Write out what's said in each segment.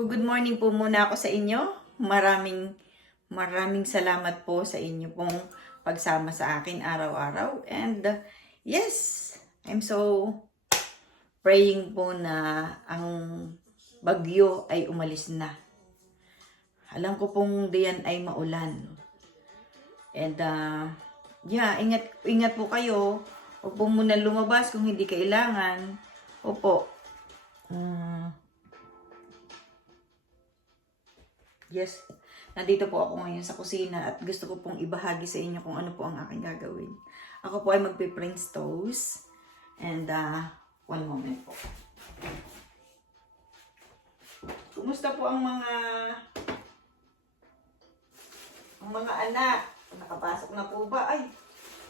Good morning po muna ako sa inyo. Maraming salamat po sa inyo pong pagsama sa akin araw-araw. And yes, I'm so praying po na ang bagyo ay umalis na. Alam ko pong diyan ay maulan. And yeah, ingat po kayo. Huwag po muna lumabas kung hindi kailangan. Opo. Yes, nandito po ako ngayon sa kusina at gusto ko pong ibahagi sa inyo kung ano po ang aking gagawin. Ako po ay magpe-French toast. And one moment po. Kumusta po ang mga anak? Nakapasok na po ba? Ay,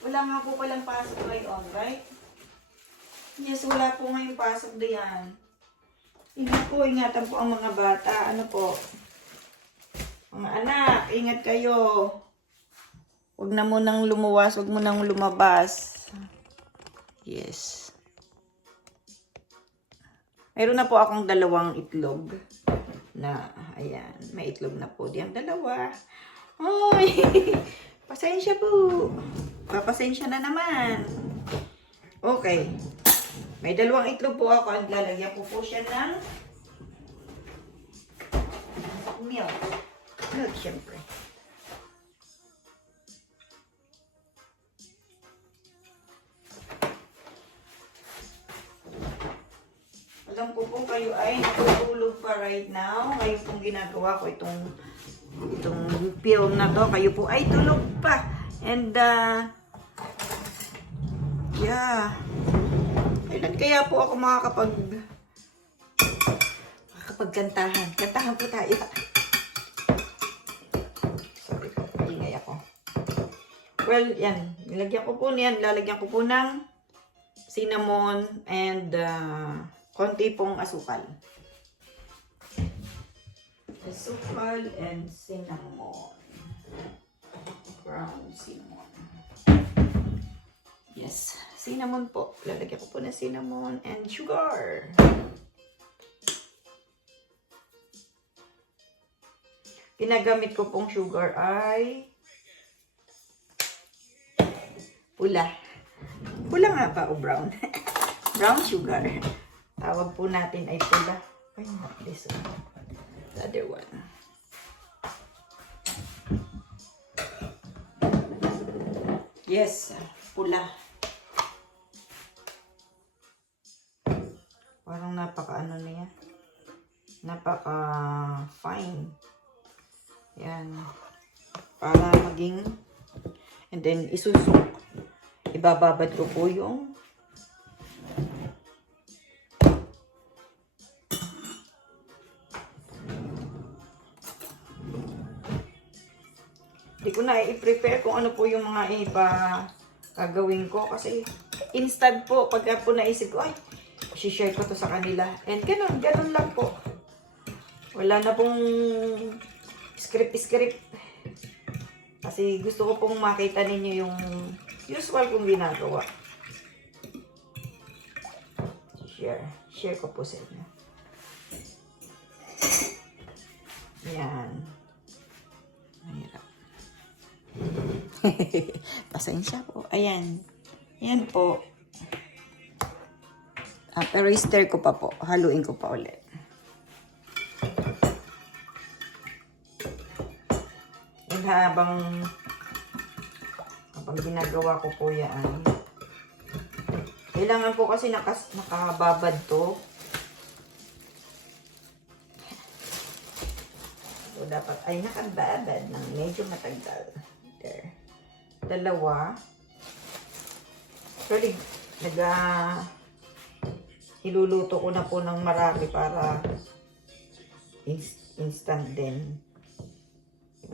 wala nga po palang pasok ngayon, right? Yes, wala po ngayong pasok diyan. Ingatan po ang mga bata. Ano po? Mga anak, ingat kayo. Huwag na munang lumuwas, huwag munang lumabas. Yes. Mayroon na po akong 2 itlog. Na, ayan, may itlog na po diyang 2. Ay, pasensya po. Papasensya na naman. Okay. May 2 itlog po ako. At lalagyan ko po siya ng milk. Milk, syempre. Alam ko po kayo ay natutulog pa right now. Ngayon pong ginagawa ko itong film na to. Kayo po ay tulog pa. And, yeah. Kailan kaya po ako makakapagkantahan? Kantahan po tayo. Sorry, ingay ako. Well, yan. Lalagyan ko po ng cinnamon and konti pong asukal. Asukal and cinnamon. Brown cinnamon. Yes, cinnamon po. Lalagyan ko po ng cinnamon and sugar. Ginagamit ko pong sugar ay pula. Pula nga ba o brown? Brown sugar. Tawag po natin ay pula. Ay, not this one. The other one. Yes, pula. Parang napaka-ano na yan. Napaka-fine. Yan. Para maging, and then isusok. Ibababad ko po yung hindi ko na i-prepare kung ano po yung mga gagawin ko kasi instant po pagka po naisip ko ay i-share ko to sa kanila and ganun lang po, wala na pong script kasi gusto ko pong makita ninyo yung usual kong ginagawa. Share ko po sa inyo. Yan. Mahirap. Pasensya po. Ayan. Yan po. Pero i-stir ko pa po. Haluin ko pa ulit. And habang ginagawa ko po yan, kailangan po kasi nakababad to. So, dapat ay nakababad ng medyo matagal. There. 2. Actually, iluluto ko na po ng marami para instant din.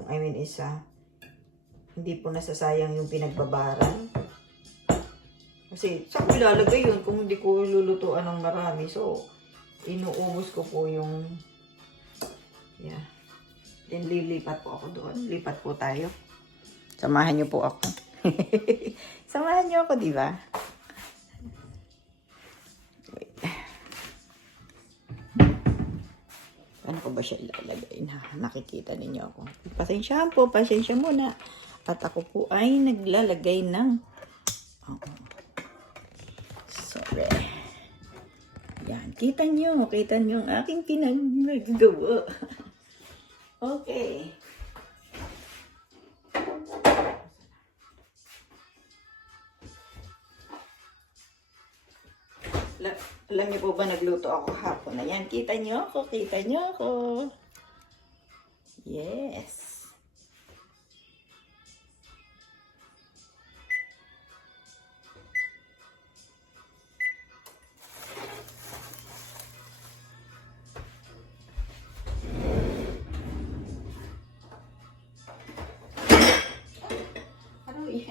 I mean, hindi po nasasayang yung pinagbabaran. Kasi, saan ko ilalagay yun kung hindi ko lulutuan ng marami? So, inuubos ko po yung, yeah. Then, lilipat po ako doon. Lipat po tayo. Samahan niyo po ako. Samahan niyo ako, di ba? Paano ko ba siya ilalagay na nakikita ninyo ako? Pasensya muna. At ako po ay naglalagay ng sorry. Yan, kita nyo ang aking pinagagawa. Okay. Alam niyo po ba nagluto ako kahapon? Ayan, kita nyo ako. Yes. Aroy.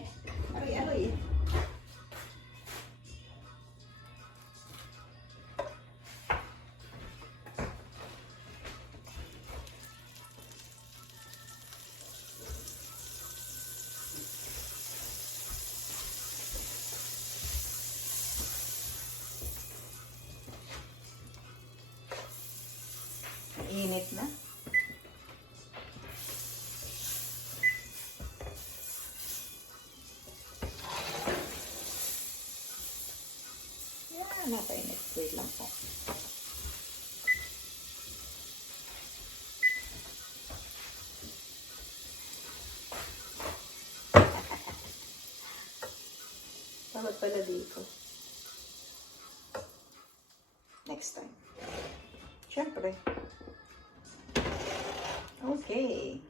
Init na. Yan, napainit. Wait lang po. Dapat pala dito. Next time. Siyempre. Okay.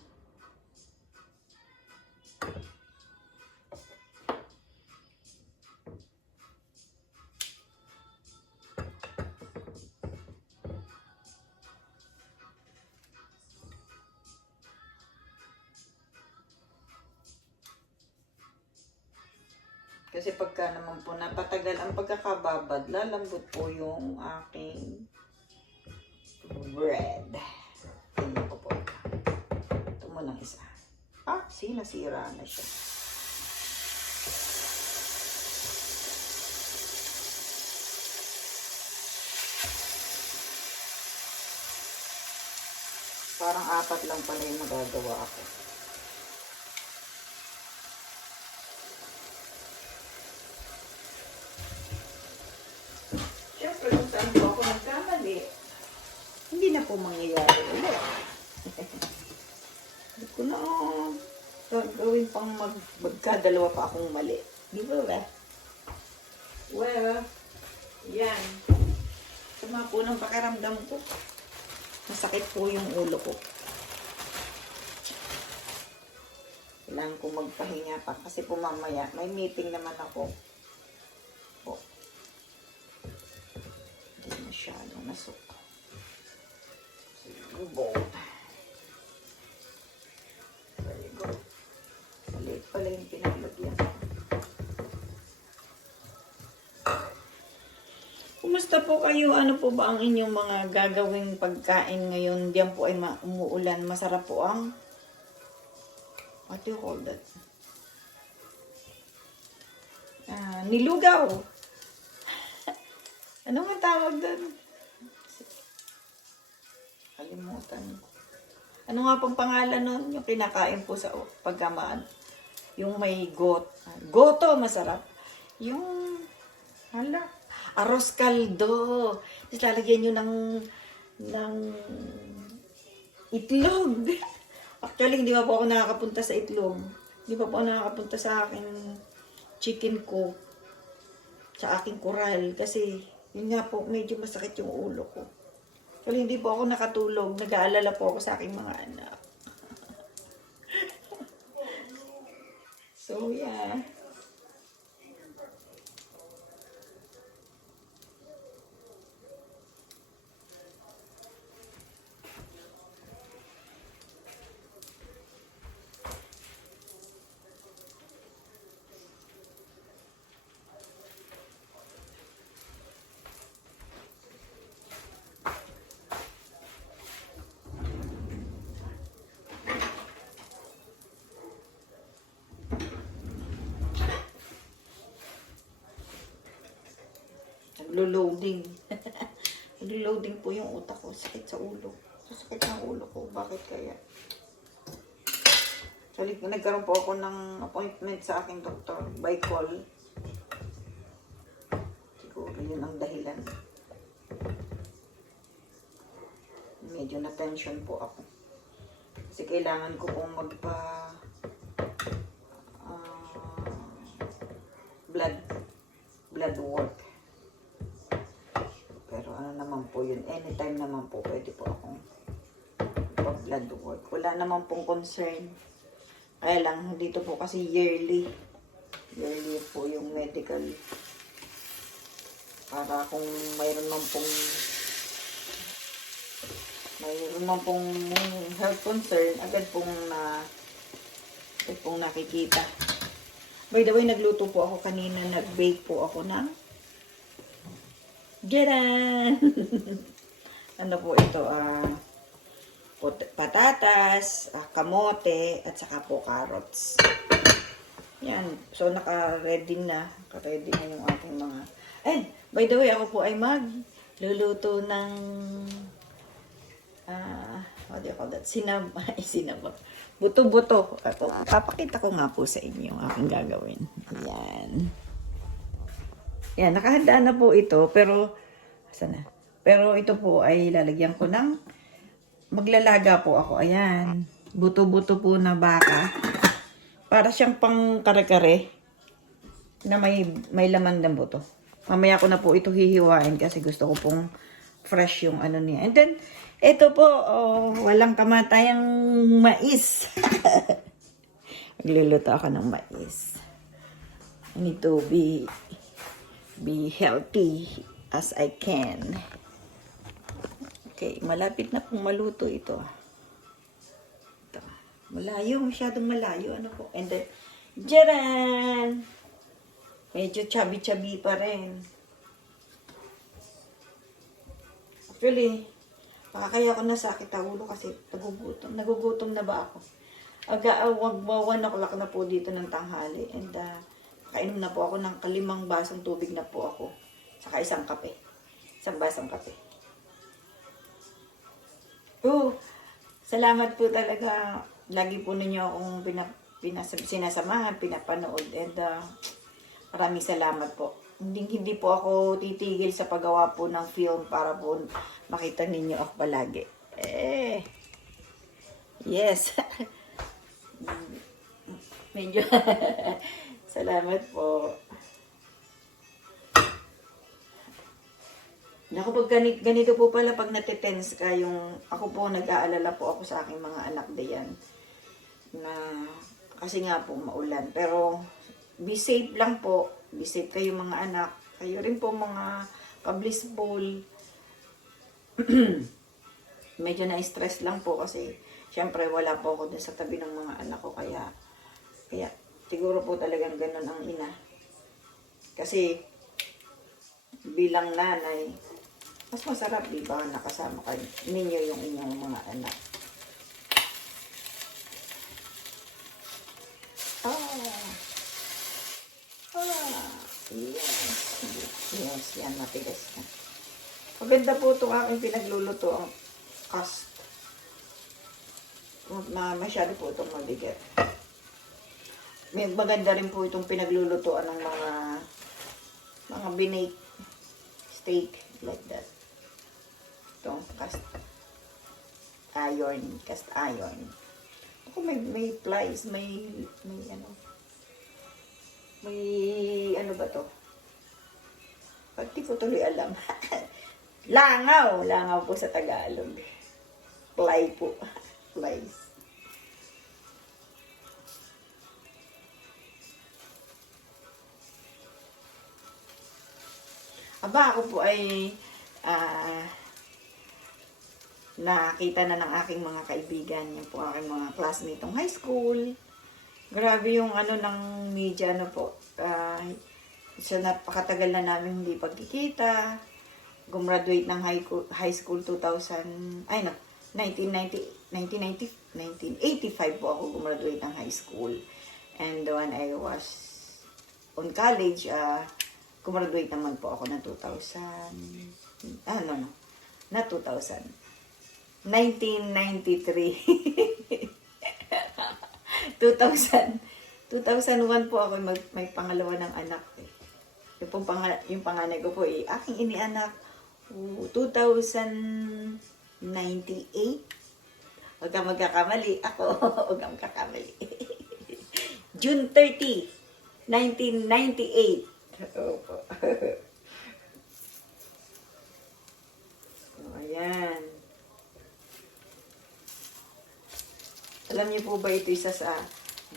Kasi pagka naman po napatagal ang pagkakababad, lalambot po yung aking bread. Tingnan ko po. Ito mo ng isa. Nasira na siya. Parang 4 lang pala yung magagawa ako. Siyempre, kung saan po ako nagkamali, hindi na po mangyayari ulit. Hindi ko na gagawin pang magkadalawa pa akong mali. Di ba ba? Well, yan. Sama po ng pakiramdam ko. Masakit po yung ulo ko. Kailangan ko magpahinga pa kasi po mamaya may meeting naman ako. Po. Hindi masyado nasuka. Bold. Very good. Maliit pala yung pinaglagyan. Kumusta po kayo? Ano po ba ang inyong mga gagawing pagkain ngayon? Diyan po ay umuulan. Masarap po ang what do you call that? Nilugaw. Ano nga tawag doon? Kalimutan ko. Ano nga pong pangalan nun? Yung kinakain po sa pagkamaan. Yung may goto, masarap. Yung, arroz caldo. Tapos lalagyan nyo ng itlog. Actually, hindi pa po ako nakakapunta sa itlog. Hindi pa po ako nakakapunta sa aking chicken coop. Sa aking coral. Kasi, yun nga po, medyo masakit yung ulo ko. Actually, hindi po ako nakatulog. Nag-aalala po ako sa aking mga anak. So, yeah. Naglo-loading. Naglo-loading po yung utak ko. Sakit sa ulo. Sakit ng ulo ko. Bakit kaya? Nagkaroon po ako ng appointment sa aking doktor by call. Siguro yun ang dahilan. Medyo na-tension po ako. Kasi kailangan ko pong blood work. Pero ano naman po yun, anytime naman po pwede po akong blood work. Wala naman pong concern. Kaya lang, dito po kasi yearly po yung medical. Para kung mayroon man pong health concern, agad pong nakikita. By the way, nagluto po ako kanina, nag-bake po ako ng Jaran! Ano po ito? Patatas, kamote, at saka po carrots. Yan. So, naka-ready na yung ating mga... And, by the way, ako po ay magluluto ng... what do you call that? Sinabak. Buto-buto. Papakita ko nga po sa inyo ang aking gagawin. Ayan. Yan, nakahanda na po ito. Pero, sana? Pero ito po ay lalagyan ko ng maglalaga po ako. Ayan. Buto-buto po na baka. Para siyang pang kare-kare na may laman ng buto. Mamaya ko na po ito hihiwain kasi gusto ko pong fresh yung ano niya. And then, ito po, walang kamatayang mais. Magluluto ako ng mais. I need to be healthy as I can. Okay, malapit na pong maluto ito. Ito. Malayo, masyadong malayo. Ano po? And then, jaran! Medyo chubby-chubby pa rin. Actually, kaya ako nasakit ang ulo kasi nagugutom. Nagugutom na ba ako? Wag 1 o'clock na po dito ng tanghali. And kainom na po ako ng 5 basong tubig na po ako. Saka isang kape. Isang basong kape. Salamat po talaga. Lagi po ninyo akong sinasamahan, pinapanood. And maraming salamat po. Hindi po ako titigil sa paggawa po ng film para po makita ninyo ako palagi. Yes. Medyo salamat po. Naku, pag ganito po pala, pag natitense ka, ako po, nag-aalala po ako sa aking mga anak diyan. Na, kasi nga po, maulan. Pero, be safe lang po. Be safe kayo mga anak. Kayo rin po mga ka-blissful. Medyo na-stress lang po kasi syempre wala po ako dun sa tabi ng mga anak ko. Kaya siguro po talagang ganun ang ina. Kasi bilang nanay, mas masarap diba nakasama kayo ninyo yung inyong mga anak. Yes, yan, matigas na. Maganda po itong aking pinagluluto, ang cast. Masyado po itong mabigat. Maganda rin po itong pinaglulutoan ng mga binake steak, like that. Itong cast iron. Ako may plies, may ano ba to? Pag di ko tuloy alam. Langaw po sa Tagalog. Ply po. Plies. Aba, ako po ay nakita na ng aking mga kaibigan, yung po aking mga classmate ng high school. Grabe yung ng media po. So napakatagal na namin hindi pagkikita. Gumraduate ng high school 1985 po ako gumraduate ng high school. And when I was on college, gumraduate naman po ako ng 2000. Not 2000. 1993. 2001 po ako may pangalawa ng anak eh. Yung panganay ko po eh, aking inianak. 2098. Huwag kang magkakamali. Ako, huwag kang magkakamali. June 30, 1998. Opo. So, ayan. Alam niyo po ba ito isa sa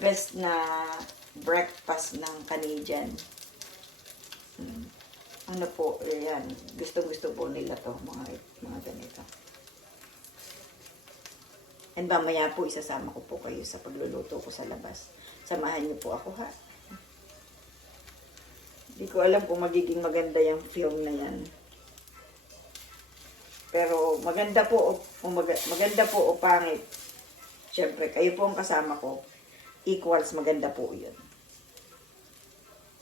best na breakfast ng Canadian? Ano po, ayan. Gusto po nila to, mga ganito. And mamaya po, isasama ko po kayo sa pagluluto ko sa labas. Samahan niyo po ako, ha? Hindi ko alam kung magiging maganda yung film na yan. Pero maganda po o pangit. Siyempre, kayo po ang kasama ko. Equals maganda po yun.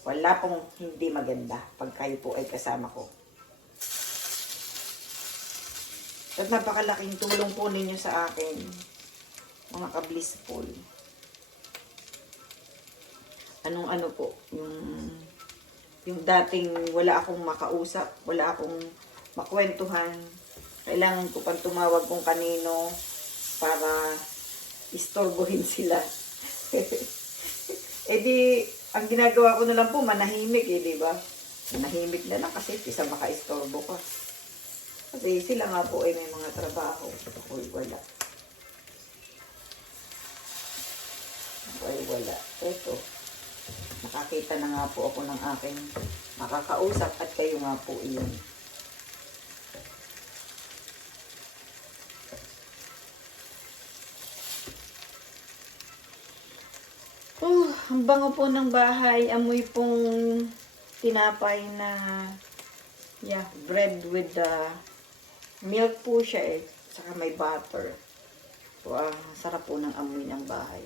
Wala pong hindi maganda pag kayo po ay kasama ko. At napakalaking tulong po ninyo sa akin, mga ka-blissful. Ano po, yung dating wala akong makausap, wala akong makwentuhan, kailangan ko pang tumawag kung kanino para istorbohin sila. Eh di, ang ginagawa ko na lang po, manahimik eh, di ba? Manahimik na lang kasi isa maka-istorbo ka. Kasi sila nga po ay may mga trabaho. Ako'y wala. Ako'y wala. Eto, nakakita na nga po ako ng aking makakausap at kayo nga po iyon. Ang bango po ng bahay. Amoy pong tinapay na bread with the milk po siya eh. Saka may butter. So, sarap po ng amoy ng bahay.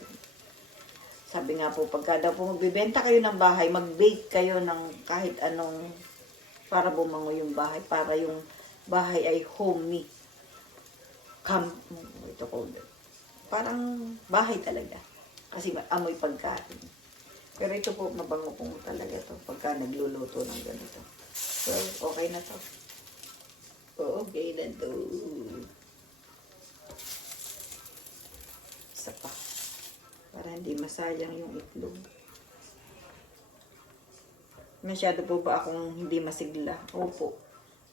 Sabi nga po, pagka daw po magbibenta kayo ng bahay, mag-bake kayo ng kahit anong para bumango yung bahay. Para yung bahay ay homey. Parang bahay talaga. Kasi amoy pagkain. Pero ito po, mabango po talaga to pagka nagluluto ng ganito. So, okay na to. Okay na to. Isa pa. Para hindi masayang yung itlog. Masyado po ba akong hindi masigla? Opo.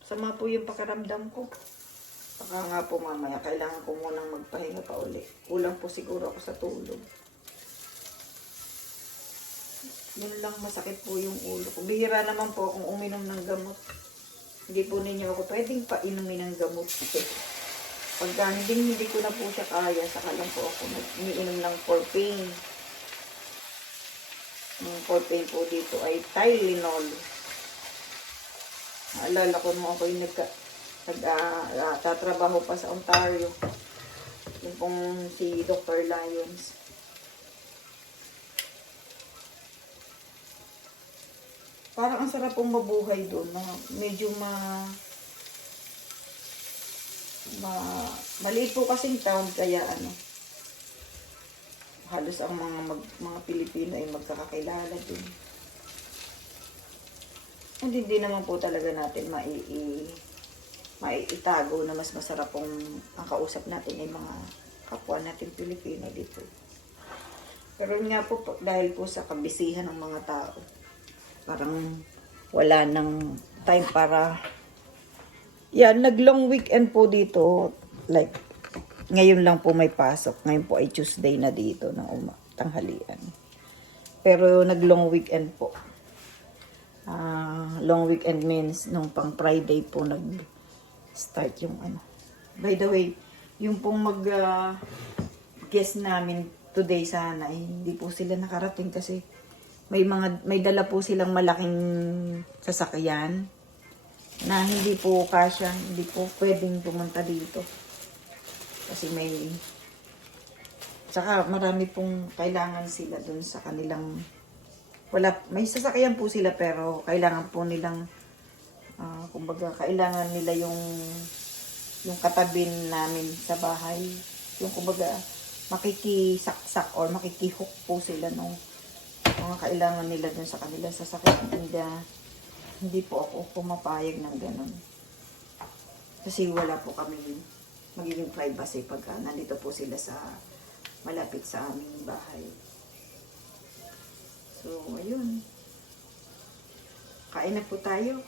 Sama po yung pakiramdam ko. Baka nga po mamaya, kailangan ko munang magpahinga pa uli. Kulang po siguro ako sa tulog. Yun lang, masakit po yung ulo ko. Bihira naman po akong uminom ng gamot. Hindi po ninyo ako pwedeng painumin ng gamot. Pagka hindi ko na po siya kaya, saka lang po ako umiinom ng for pain. Yung for pain po dito ay Tylenol. Naalala ko nung ako yung tatrabaho pa sa Ontario. Yung pong si Dr. Lyons. Parang ang sarap pong mabuhay doon. Medyo maliit po kasing town, kaya halos ang mga Pilipino ay magkakakilala doon. Hindi naman po talaga natin maiitago na mas masarap pong ang kausap natin ay mga kapwa natin Pilipino dito. Pero nga po, dahil po sa kabisihan ng mga tao, parang wala nang time para nag-long weekend po dito. Like, ngayon lang po may pasok. Ngayon po ay Tuesday na dito ng tanghalian. Pero nag-long weekend po. Long weekend means nung pang Friday po nag-start yung By the way, yung pong guest namin today sana, hindi po sila nakarating kasi may dala po silang malaking sasakyan na hindi po hindi po pwedeng pumunta dito. Kasi saka marami pong kailangan sila dun sa kanilang, may sasakyan po sila pero kailangan po nilang, kumbaga kailangan nila yung yung katabi namin sa bahay. Yung kumbaga, makikisaksak or makikihook po sila nung mga kailangan nila dun sa kanilang sasakyan. And hindi po ako pumapayag ng ganun. Kasi wala po kami magiging privacy pagka nandito po sila sa malapit sa aming bahay. So, ayun. Kain na po tayo.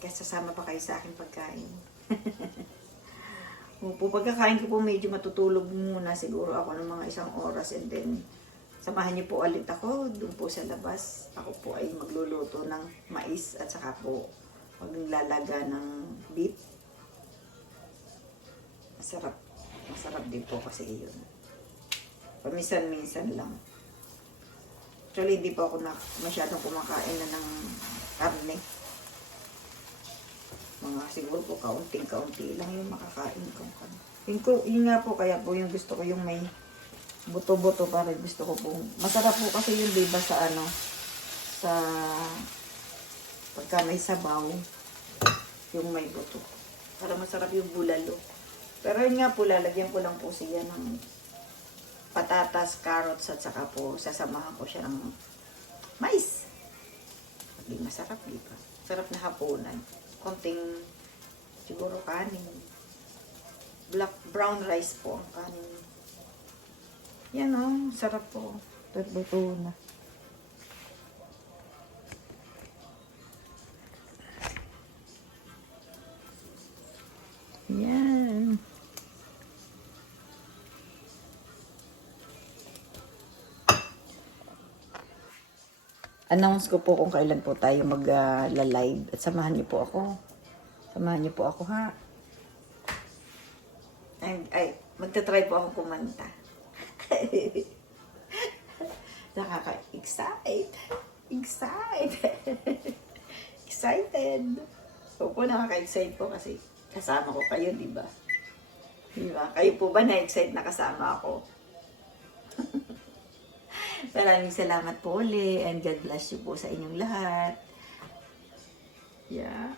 Kasi sasama pa kayo sa aking pagkain. Po, pagkakain ko po medyo matutulog muna siguro ako ng mga 1 oras and then samahan niyo po ulit ako doon po sa labas. Ako po ay magluluto ng mais at saka po maglalaga ng beef. Masarap. Masarap din po kasi yun. Paminsan-minsan lang. Actually, hindi po ako masyadong kumakain na ng karne. Mga siguro po kaunting-kaunti lang yung makakain ko. Yun nga po, kaya po yung gusto ko yung may buto-buto para gusto ko po. Masarap po kasi yung diba sa sa pagka may sabaw, yung may buto. Para masarap yung bulalo. Pero yun nga po, lalagyan ko lang po siya ng patatas, carrots, at saka po sasamahan ko siya ng mais. Hindi masarap, di ba? Sarap na hapunan. Konting siguro kanin. Brown rice po ang kanin. Yan o, sarap po. Luto na. Yan. Announce ko po kung kailan po tayo mag-live at samahan niyo po ako. Samahan niyo po ako, ha? Magta-try po akong kumanta. Nakaka-excite. Excited. So po, nakaka-excite po kasi kasama ko kayo, di ba? Di ba? Kayo po ba na-excite na kasama ako? Maraming salamat po ulit and God bless you po sa inyong lahat. Yeah.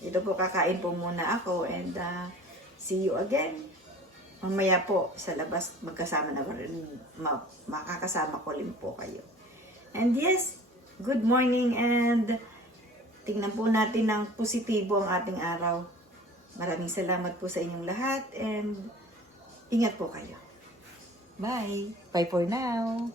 Ito po, kakain po muna ako and see you again. Mamaya po sa labas magkasama na rin, makakasama ko rin po kayo. And yes, good morning and tingnan po natin ng positibo ang ating araw. Maraming salamat po sa inyong lahat and ingat po kayo. Bye! Bye for now!